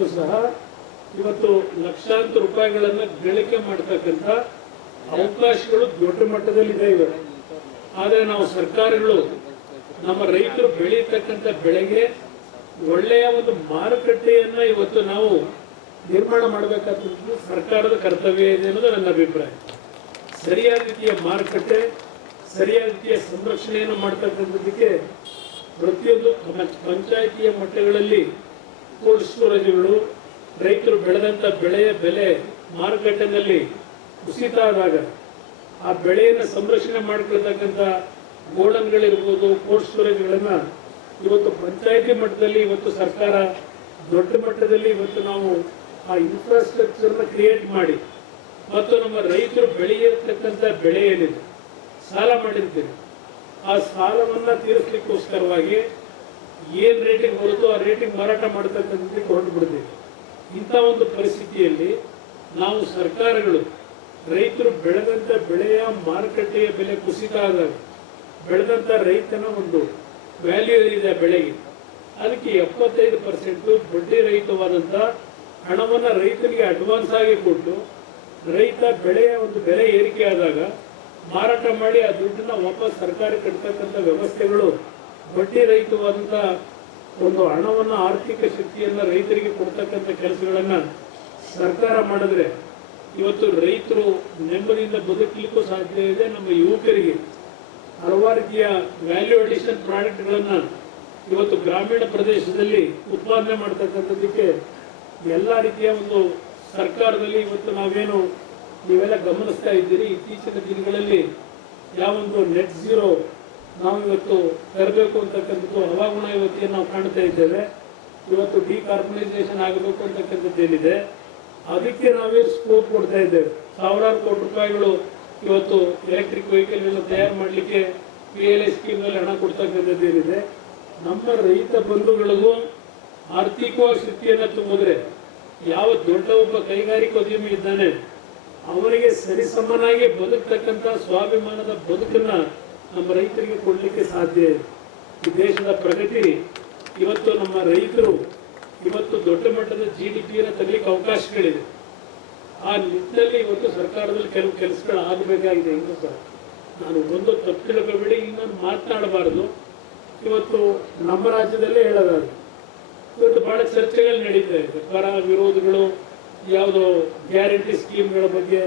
ರೈತರು ಸಹ ಇವತ್ತು ಲಕ್ಷಾಂತರ ರೂಪಾಯಿಗಳನ್ನು ಗಳಿಕೆ ಮಾಡ್ತಕ್ಕಂಥ ಅವಕಾಶಗಳು ದೊಡ್ಡ ಮಟ್ಟದಲ್ಲಿದೆ ಇವೆ. ಆದರೆ ನಾವು ಸರ್ಕಾರಗಳು ನಮ್ಮ ರೈತರು ಬೆಳೀತಕ್ಕಂಥ ಬೆಳೆಗೆ ಒಳ್ಳೆಯ ಒಂದು ಮಾರುಕಟ್ಟೆಯನ್ನ ಇವತ್ತು ನಾವು ನಿರ್ಮಾಣ ಮಾಡಬೇಕಾದ ಸರ್ಕಾರದ ಕರ್ತವ್ಯ ಇದೆ ಅನ್ನೋದು ನನ್ನ ಅಭಿಪ್ರಾಯ. ಸರಿಯಾದ ರೀತಿಯ ಮಾರುಕಟ್ಟೆ, ಸರಿಯಾದ ರೀತಿಯ ಸಂರಕ್ಷಣೆಯನ್ನು ಮಾಡ್ತಕ್ಕಂಥದ್ದಕ್ಕೆ ಪ್ರತಿಯೊಂದು ಪಂಚಾಯಿತಿಯ ಮಟ್ಟಗಳಲ್ಲಿ ಕೋಲ್ಡ್ ಸ್ಟೋರೇಜ್ಗಳು, ರೈತರು ಬೆಳೆದಂಥ ಬೆಳೆಯ ಬೆಲೆ ಮಾರುಕಟ್ಟೆನಲ್ಲಿ ಕುಸಿತ ಆದಾಗ ಆ ಬೆಳೆಯನ್ನು ಸಂರಕ್ಷಣೆ ಮಾಡಿಕೊಳ್ತಕ್ಕಂಥ ಗೋಡನ್ಗಳಿರ್ಬೋದು, ಕೋಲ್ಡ್ ಸ್ಟೋರೇಜ್ಗಳನ್ನು ಇವತ್ತು ಪಂಚಾಯಿತಿ ಮಟ್ಟದಲ್ಲಿ ಇವತ್ತು ಸರ್ಕಾರ ದೊಡ್ಡ ಮಟ್ಟದಲ್ಲಿ ಇವತ್ತು ನಾವು ಆ ಇನ್ಫ್ರಾಸ್ಟ್ರಕ್ಚರ್ನ ಕ್ರಿಯೇಟ್ ಮಾಡಿ ಮತ್ತು ನಮ್ಮ ರೈತರು ಬೆಳೆಯತಕ್ಕಂಥ ಬೆಳೆ ಏನಿದೆ ಸಾಲ ಮಾಡಿರ್ತೀವಿ, ಆ ಸಾಲವನ್ನು ತೀರಿಸಲಿಕ್ಕೋಸ್ಕರವಾಗಿ ಏನು ರೇಟಿಂಗ್ ಬರುತ್ತೋ ಆ ರೇಟಿಂಗ್ ಮಾರಾಟ ಮಾಡತಕ್ಕಂಥದ್ದಕ್ಕೆ ಹೊರಟು ಬಿಡ್ತೀವಿ. ಇಂಥ ಒಂದು ಪರಿಸ್ಥಿತಿಯಲ್ಲಿ ನಾವು ಸರ್ಕಾರಗಳು ರೈತರು ಬೆಳೆದಂಥ ಬೆಳೆಯ ಮಾರುಕಟ್ಟೆಯ ಬೆಲೆ ಕುಸಿತ ಆದಾಗ ಬೆಳೆದಂಥ ರೈತನ ಒಂದು ವ್ಯಾಲ್ಯೂ ಇದೆ ಬೆಳೆಗೆ, ಅದಕ್ಕೆ 75% ಬಡ್ಡಿ ರಹಿತವಾದಂಥ ಹಣವನ್ನು ರೈತನಿಗೆ ಅಡ್ವಾನ್ಸ್ ಆಗಿ ಕೊಟ್ಟು ರೈತ ಬೆಳೆಯ ಒಂದು ಬೆಲೆ ಏರಿಕೆ ಆದಾಗ ಮಾರಾಟ ಮಾಡಿ ಆ ದುಡ್ಡನ್ನ ವಾಪಸ್ ಸರ್ಕಾರ ಕಟ್ತಕ್ಕಂಥ ವ್ಯವಸ್ಥೆಗಳು, ಬಡ್ಡಿ ರಹಿತವಾದಂಥ ಒಂದು ಹಣವನ್ನು, ಆರ್ಥಿಕ ಶಕ್ತಿಯನ್ನು ರೈತರಿಗೆ ಕೊಡ್ತಕ್ಕಂಥ ಕೆಲಸಗಳನ್ನು ಸರ್ಕಾರ ಮಾಡಿದ್ರೆ ಇವತ್ತು ರೈತರು ನೆಮ್ಮದಿಯಿಂದ ಬದುಕಲಿಕ್ಕೂ ಸಾಧ್ಯ ಇದೆ. ನಮ್ಮ ಯುವಕರಿಗೆ ಹಲವಾರು ರೀತಿಯ ವ್ಯಾಲ್ಯೂ ಅಡಿಷನ್ ಪ್ರಾಡಕ್ಟ್ಗಳನ್ನು ಇವತ್ತು ಗ್ರಾಮೀಣ ಪ್ರದೇಶದಲ್ಲಿ ಉತ್ಪಾದನೆ ಮಾಡ್ತಕ್ಕಂಥದ್ದಕ್ಕೆ ಎಲ್ಲ ರೀತಿಯ ಒಂದು ಸರ್ಕಾರದಲ್ಲಿ ಇವತ್ತು ನಾವೇನು ನೀವೆಲ್ಲ ಗಮನಿಸ್ತಾ ಇದ್ದೀರಿ, ಇತ್ತೀಚಿನ ದಿನಗಳಲ್ಲಿ ಯಾವೊಂದು ನೆಟ್ ಝೀರೋ ನಾವು ಇವತ್ತು ತರಬೇಕು ಅಂತಕ್ಕಂಥದ್ದು ಹವಾಗುಣ ಇವತ್ತಿಗೆ ನಾವು ಕಾಣ್ತಾ ಇದ್ದೇವೆ. ಇವತ್ತು ಡಿಕಾರ್ಬನೈಸೇಷನ್ ಆಗಬೇಕು ಅಂತಕ್ಕಂಥದ್ದು ಏನಿದೆ ಅದಕ್ಕೆ ನಾವೇ ಸ್ಕೋಪ್ ಕೊಡ್ತಾ ಇದ್ದೇವೆ. ಸಾವಿರಾರು ಕೋಟಿ ರೂಪಾಯಿಗಳು ಇವತ್ತು ಎಲೆಕ್ಟ್ರಿಕ್ ವೆಹಿಕಲ್ಗಳನ್ನ ತಯಾರು ಮಾಡಲಿಕ್ಕೆ PLI ಸ್ಕೀಮ್ನಲ್ಲಿ ಹಣ ಕೊಡ್ತಕ್ಕಂಥದ್ದು ಏನಿದೆ. ನಮ್ಮ ರೈತ ಬಂಧುಗಳಿಗೂ ಆರ್ಥಿಕವಾಗಿ ಶಕ್ತಿಯನ್ನು ತುಂಬಿದ್ರೆ ಯಾವ ದೊಡ್ಡ ಒಬ್ಬ ಕೈಗಾರಿಕೋದ್ಯಮಿ ಇದ್ದಾನೆ ಅವರಿಗೆ ಸರಿಸಮನಾಗಿ ಬದುಕ್ತಕ್ಕಂಥ ಸ್ವಾಭಿಮಾನದ ಬದುಕನ್ನ ನಮ್ಮ ರೈತರಿಗೆ ಕೊಡಲಿಕ್ಕೆ ಸಾಧ್ಯ ಇದೆ. ಈ ದೇಶದ ಪ್ರಗತಿ ಇವತ್ತು ನಮ್ಮ ರೈತರು ಇವತ್ತು ದೊಡ್ಡ ಮಟ್ಟದ GDPಯನ್ನು ತರಲಿಕ್ಕೆ ಅವಕಾಶಗಳಿದೆ. ಆ ನಿಟ್ಟಿನಲ್ಲಿ ಇವತ್ತು ಸರ್ಕಾರದಲ್ಲಿ ಕೆಲವು ಕೆಲಸಗಳು ಆಗಬೇಕಾಗಿದೆ. ಇನ್ನು ಸಹ ನಾನು ಒಂದು ತಪ್ಪು ತಿಳ್ಕೊಬೇಡಿ, ಇನ್ನೊಂದು ಮಾತನಾಡಬಾರದು. ಇವತ್ತು ನಮ್ಮ ರಾಜ್ಯದಲ್ಲೇ ಹೇಳೋದಾದ್ರೆ ಇವತ್ತು ಬಹಳ ಚರ್ಚೆಗಳು ನಡೀತಾ ಇದೆ. ಪರ ವಿರೋಧಗಳು, ಯಾವುದೋ ಗ್ಯಾರಂಟಿ ಸ್ಕೀಮ್ಗಳ ಬಗ್ಗೆ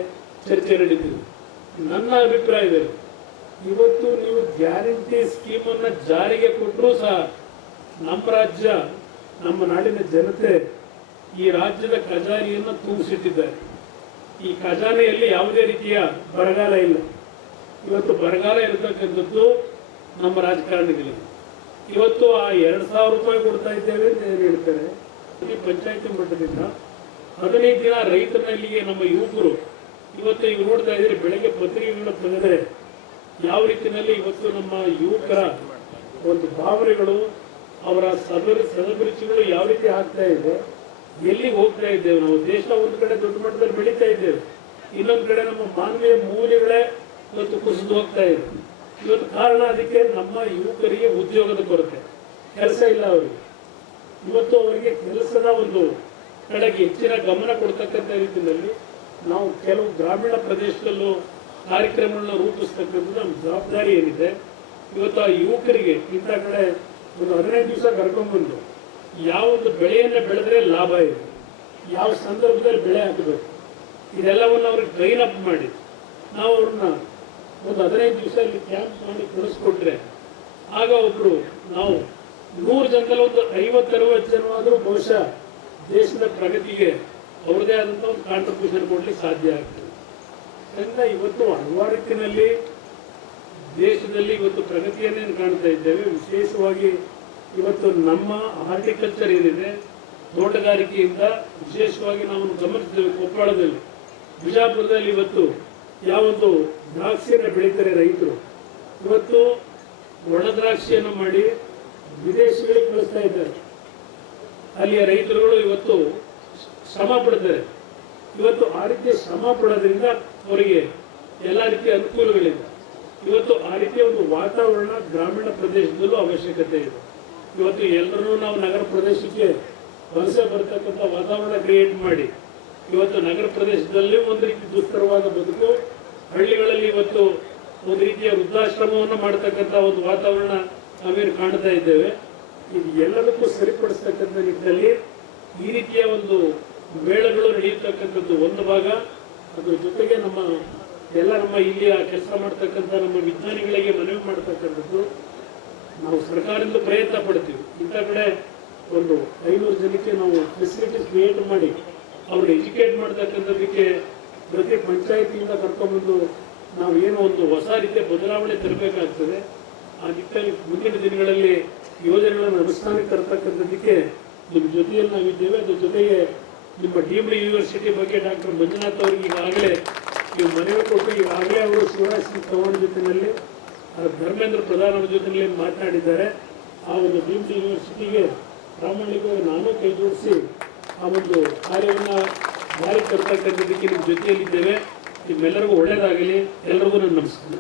ಚರ್ಚೆ ನಡೀತಿದೆ. ನನ್ನ ಅಭಿಪ್ರಾಯದಲ್ಲಿ ಇವತ್ತು ನೀವು ಗ್ಯಾರಂಟಿ ಸ್ಕೀಮನ್ನು ಜಾರಿಗೆ ಕೊಟ್ಟರೂ ಸಹ ನಮ್ಮ ರಾಜ್ಯ, ನಮ್ಮ ನಾಡಿನ ಜನತೆ ಈ ರಾಜ್ಯದ ಖಜಾನೆಯನ್ನು ತುಂಬಿಸಿಟ್ಟಿದ್ದಾರೆ. ಈ ಖಜಾನೆಯಲ್ಲಿ ಯಾವುದೇ ರೀತಿಯ ಬರಗಾಲ ಇಲ್ಲ. ಇವತ್ತು ಬರಗಾಲ ಇರತಕ್ಕಂಥದ್ದು ನಮ್ಮ ರಾಜಕಾರಣಿಗಳಿಗೆ. ಇವತ್ತು ಆ 2,000 ರೂಪಾಯಿ ಕೊಡ್ತಾ ಇದ್ದೇವೆ ಅಂತ ಹೇಳ್ತಾರೆ. ಪಂಚಾಯತಿ ಮಟ್ಟದಿಂದ 15 ದಿನ ರೈತರಲ್ಲಿಗೆ ನಮ್ಮ ಯುವಕರು ಇವತ್ತು ಈಗ ನೋಡ್ತಾ ಇದ್ರೆ ಬೆಳಗ್ಗೆ ಪತ್ರಿಕೆಗಳನ್ನ ತಂದರೆ ಯಾವ ರೀತಿಯಲ್ಲಿ ಇವತ್ತು ನಮ್ಮ ಯುವಕರ ಒಂದು ಭಾವನೆಗಳು, ಅವರ ಸದಭಿರುಚಿಗಳು ಯಾವ ರೀತಿ ಆಗ್ತಾ ಇದೆ, ಎಲ್ಲಿಗೆ ಹೋಗ್ತಾ ಇದ್ದೇವೆ ನಾವು. ದೇಶ ಒಂದು ಕಡೆ ದೊಡ್ಡ ಮಟ್ಟದಲ್ಲಿ ಬೆಳೀತಾ ಇದ್ದೇವೆ, ಇನ್ನೊಂದು ಕಡೆ ನಮ್ಮ ಮಾನವೀಯ ಮೌಲ್ಯಗಳೇ ಇವತ್ತು ಕುಸಿದು ಹೋಗ್ತಾ ಇದೆ. ಇವತ್ತು ಕಾರಣ ಅದಕ್ಕೆ ನಮ್ಮ ಯುವಕರಿಗೆ ಉದ್ಯೋಗದ ಕೊರತೆ, ಕೆಲಸ ಇಲ್ಲ ಅವರಿಗೆ. ಇವತ್ತು ಅವರಿಗೆ ಕೆಲಸದ ಒಂದು ಕಡೆಗೆ ಹೆಚ್ಚಿನ ಗಮನ ಕೊಡ್ತಕ್ಕಂಥ ರೀತಿಯಲ್ಲಿ ನಾವು ಕೆಲವು ಗ್ರಾಮೀಣ ಪ್ರದೇಶದಲ್ಲೂ ಕಾರ್ಯಕ್ರಮಗಳನ್ನ ರೂಪಿಸ್ತಕ್ಕಂಥದ್ದು ನಮ್ಮ ಜವಾಬ್ದಾರಿ ಏನಿದೆ. ಇವತ್ತು ಆ ಯುವಕರಿಗೆ ಇಂಥ ಕಡೆ ಒಂದು 15 ದಿವಸ ಕರ್ಕೊಂಡ್ಬಂದು ಯಾವ ಒಂದು ಬೆಳೆಯನ್ನು ಬೆಳೆದ್ರೆ ಲಾಭ ಇದೆ, ಯಾವ ಸಂದರ್ಭದಲ್ಲಿ ಬೆಳೆ ಹಾಕಬೇಕು, ಇದೆಲ್ಲವನ್ನು ಅವ್ರಿಗೆ ಟ್ರೈನ್ ಅಪ್ ಮಾಡಿ ನಾವು ಅವ್ರನ್ನ ಒಂದು 15 ದಿವಸ ಇಲ್ಲಿ ಕ್ಯಾಂಪ್ ಮಾಡಿ ಕಳಿಸ್ಕೊಟ್ರೆ ಆಗ ಒಬ್ರು ನಾವು 100 ಜನದಲ್ಲಿ ಒಂದು 50-60 ಜನವಾದರೂ ಬಹುಶಃ ದೇಶದ ಪ್ರಗತಿಗೆ ಅವ್ರದೇ ಆದಂಥ ಒಂದು ಕಾಂಟ್ರಿಬ್ಯೂಷನ್ ಕೊಡ್ಲಿಕ್ಕೆ ಸಾಧ್ಯ ಆಗ್ತದೆ. ಅದರಿಂದ ಇವತ್ತು ಹಲವಾರು ರೀತಿಯಲ್ಲಿ ದೇಶದಲ್ಲಿ ಇವತ್ತು ಪ್ರಗತಿಯನ್ನೇನು ಕಾಣ್ತಾ ಇದ್ದೇವೆ. ವಿಶೇಷವಾಗಿ ಇವತ್ತು ನಮ್ಮ ಹಾರ್ಟಿಕಲ್ಚರ್ ಏನಿದೆ, ತೋಟಗಾರಿಕೆಯಿಂದ ವಿಶೇಷವಾಗಿ ನಾವು ಗಮನಿಸಿದ್ದೇವೆ. ಕೊಪ್ಪಳದಲ್ಲಿ, ಬಿಜಾಪುರದಲ್ಲಿ ಇವತ್ತು ಯಾವೊಂದು ದ್ರಾಕ್ಷಿಯನ್ನು ಬೆಳೀತಾರೆ ರೈತರು, ಇವತ್ತು ಒಣ ದ್ರಾಕ್ಷಿಯನ್ನು ಮಾಡಿ ವಿದೇಶಗಳಿಗೆ ಕಳಿಸ್ತಾ ಇದ್ದಾರೆ. ಅಲ್ಲಿಯ ರೈತರುಗಳು ಇವತ್ತು ಶ್ರಮ ಪಡ್ತಾರೆ. ಇವತ್ತು ಆ ರೀತಿಯ ಶ್ರಮ ಪಡೋದ್ರಿಂದ ಅವರಿಗೆ ಎಲ್ಲ ರೀತಿಯ ಅನುಕೂಲಗಳಿದೆ. ಇವತ್ತು ಆ ರೀತಿಯ ಒಂದು ವಾತಾವರಣ ಗ್ರಾಮೀಣ ಪ್ರದೇಶದಲ್ಲೂ ಅವಶ್ಯಕತೆ ಇದೆ. ಇವತ್ತು ಎಲ್ಲರೂ ನಾವು ನಗರ ಪ್ರದೇಶಕ್ಕೆ ವಲಸೆ ಬರ್ತಕ್ಕಂಥ ವಾತಾವರಣ ಕ್ರಿಯೇಟ್ ಮಾಡಿ ಇವತ್ತು ನಗರ ಪ್ರದೇಶದಲ್ಲಿ ಒಂದು ರೀತಿ ದುಸ್ತರವಾದ ಬದುಕು, ಹಳ್ಳಿಗಳಲ್ಲಿ ಇವತ್ತು ಒಂದು ರೀತಿಯ ವೃದ್ಧಾಶ್ರಮವನ್ನು ಮಾಡತಕ್ಕಂಥ ಒಂದು ವಾತಾವರಣ ನಾವೇನು ಕಾಣ್ತಾ ಇದ್ದೇವೆ. ಇದು ಎಲ್ಲದಕ್ಕೂ ಸರಿಪಡಿಸ್ತಕ್ಕಂಥ ನಿಟ್ಟಿನಲ್ಲಿ ಈ ರೀತಿಯ ಒಂದು ಮೇಳಗಳು ನಡೆಯತಕ್ಕಂಥದ್ದು ಒಂದು ಭಾಗ. ಅದ್ರ ಜೊತೆಗೆ ನಮ್ಮ ಇಲ್ಲಿಯ ಕೆಲಸ ಮಾಡ್ತಕ್ಕಂಥ ನಮ್ಮ ವಿಜ್ಞಾನಿಗಳಿಗೆ ಮನವಿ ಮಾಡ್ತಕ್ಕಂಥದ್ದು, ನಾವು ಸರ್ಕಾರದಿಂದ ಪ್ರಯತ್ನ ಪಡ್ತೀವಿ. ಇಂಥ ಕಡೆ ಒಂದು 500 ಜನಕ್ಕೆ ನಾವು ಫೆಸಿಲಿಟೀಸ್ ಕ್ರಿಯೇಟ್ ಮಾಡಿ ಅವ್ರನ್ನ ಎಜುಕೇಟ್ ಮಾಡ್ತಕ್ಕಂಥದ್ದಕ್ಕೆ ಪ್ರತಿ ಪಂಚಾಯತಿಯಿಂದ ಕರ್ಕೊಂಡ್ಬಂದು ನಾವು ಏನೋ ಒಂದು ಹೊಸ ರೀತಿಯ ಬದಲಾವಣೆ ತರಬೇಕಾಗ್ತದೆ. ಆ ನಿಟ್ಟಿನಲ್ಲಿ ಮುಂದಿನ ದಿನಗಳಲ್ಲಿ ಯೋಜನೆಗಳನ್ನು ಅನುಷ್ಠಾನಕ್ಕೆ ತರತಕ್ಕಂಥದ್ದಕ್ಕೆ ನಿಮ್ಮ ಜೊತೆಯಲ್ಲಿ ನಾವಿದ್ದೇವೆ. ಅದ್ರ ಜೊತೆಗೆ ನಿಮ್ಮ ಡೀಮ್ಡ್ ಯೂನಿವರ್ಸಿಟಿ ಬಗ್ಗೆ ಡಾಕ್ಟರ್ ಮಂಜುನಾಥ್ ಅವರಿಗೆ ಈಗಾಗಲೇ ನೀವು ಮನವಿ ಕೊಟ್ಟು ಈಗಾಗಲೇ ಅವರು ಶಿವರಾಜ್ ಸಿಂಗ್ ಚೌಹಾಣ್ ಜೊತೆಯಲ್ಲಿ ಧರ್ಮೇಂದ್ರ ಪ್ರಧಾನ್ ಅವರ ಜೊತೆಯಲ್ಲಿ ಮಾತನಾಡಿದ್ದಾರೆ. ಆ ಒಂದು ಡೀಮ್ಡ್ ಯೂನಿವರ್ಸಿಟಿಗೆ ಪ್ರಾಮಾಣಿಕವಾಗಿ ನಾನು ಕೈ ಜೋಡಿಸಿ ಆ ಒಂದು ಕಾರ್ಯವನ್ನು ಜಾರಿಗೆ ತರ್ತಕ್ಕಂಥದ್ದಕ್ಕೆ ನಿಮ್ಮ ಜೊತೆಯಲ್ಲಿದ್ದೇವೆ. ನಿಮ್ಮೆಲ್ಲರಿಗೂ ಒಳ್ಳೆಯದಾಗಲಿ. ಎಲ್ಲರಿಗೂ ನನ್ನ ನಮಸ್ಕಾರ.